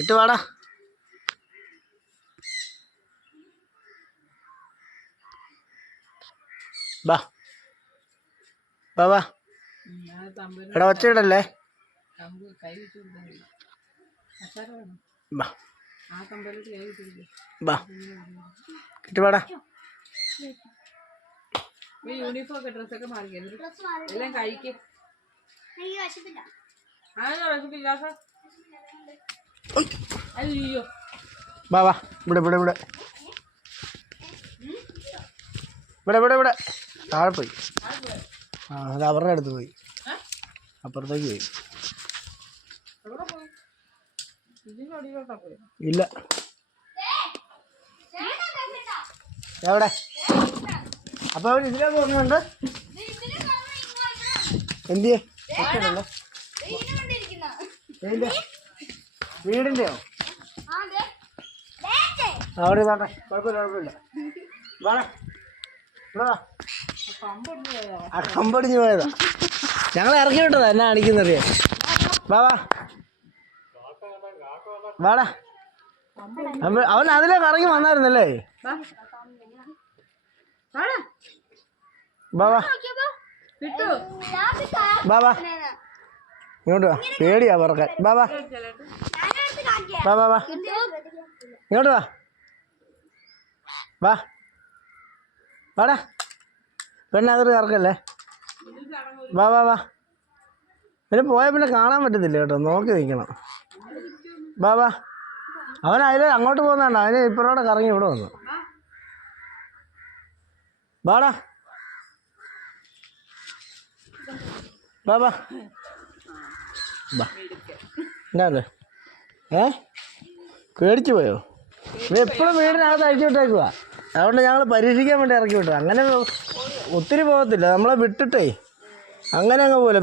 ഇട്ട് വാടാ. ബാ ബാ ബാ. എടാ ഒച്ചയിടല്ലേ. ബാ ബാ ഇട്ട് വാടാ. യൂണിഫോം ഒക്കെ ഡ്രസ്സൊക്കെ മാറി എല്ലാം കഴിക്കും. അയ്യോ വാ വാ. ഇവിടെ ഇവിടെ ഇവിടെ ഇവിടെ ഇവിടെ ഇവിടെ താഴെ പോയി. ആ അത് അവരുടെ അടുത്ത് പോയി, അപ്പുറത്തേക്ക് പോയി. ഇല്ല എവിടെ? അപ്പോൾ അവൻ ഇതിലേക്ക് പോകുന്നുണ്ട്. എന്തിയെ വീടിൻ്റെയോ? അവിടെ ഇതാട്ടെ, കുഴപ്പമില്ല കുഴപ്പമില്ല. വേണേ ആ കമ്പടിഞ്ഞ് പോയതാ. ഞങ്ങൾ ഇറക്കി വിട്ടതാ. എന്നാ കാണിക്കുന്നറിയാ. വാ വാ വാടാ. അവൻ അതിലേക്ക് ഇറങ്ങി വന്നായിരുന്നല്ലേ. വാ വാ വാ വാ ഇങ്ങോട്ട് വാ. പേടിയാ പറക്കാൻ. വാ വാ വാ വാ വാ ഇങ്ങോട്ട് വാ. വാ വാടാ. പെണ്ണകത്ത് കറക്കല്ലേ. വാ വാ വാ. പിന്നെ പോയാൽ പിന്നെ കാണാൻ പറ്റത്തില്ല കേട്ടോ, നോക്കി നിൽക്കണം. വാ വാ. അവൻ അതിൽ അങ്ങോട്ട് പോകുന്നതാണ്. അവന് ഇപ്പറോടെ കറങ്ങി ഇവിടെ വന്നു. വാടാ വാ വാ വാ. എന്നാല്ലേ പേടിച്ചു പോയോ? ഇത് എപ്പോഴും വീടിനകത്ത് അഴിച്ചു വിട്ടേക്കുക. അതുകൊണ്ട് ഞങ്ങൾ പരീക്ഷിക്കാൻ വേണ്ടി ഇറക്കി വിട്ടു. അങ്ങനെ ഒത്തിരി പോകത്തില്ല, നമ്മളെ വിട്ടിട്ടേ അങ്ങനെ അങ്ങ് പോലെ.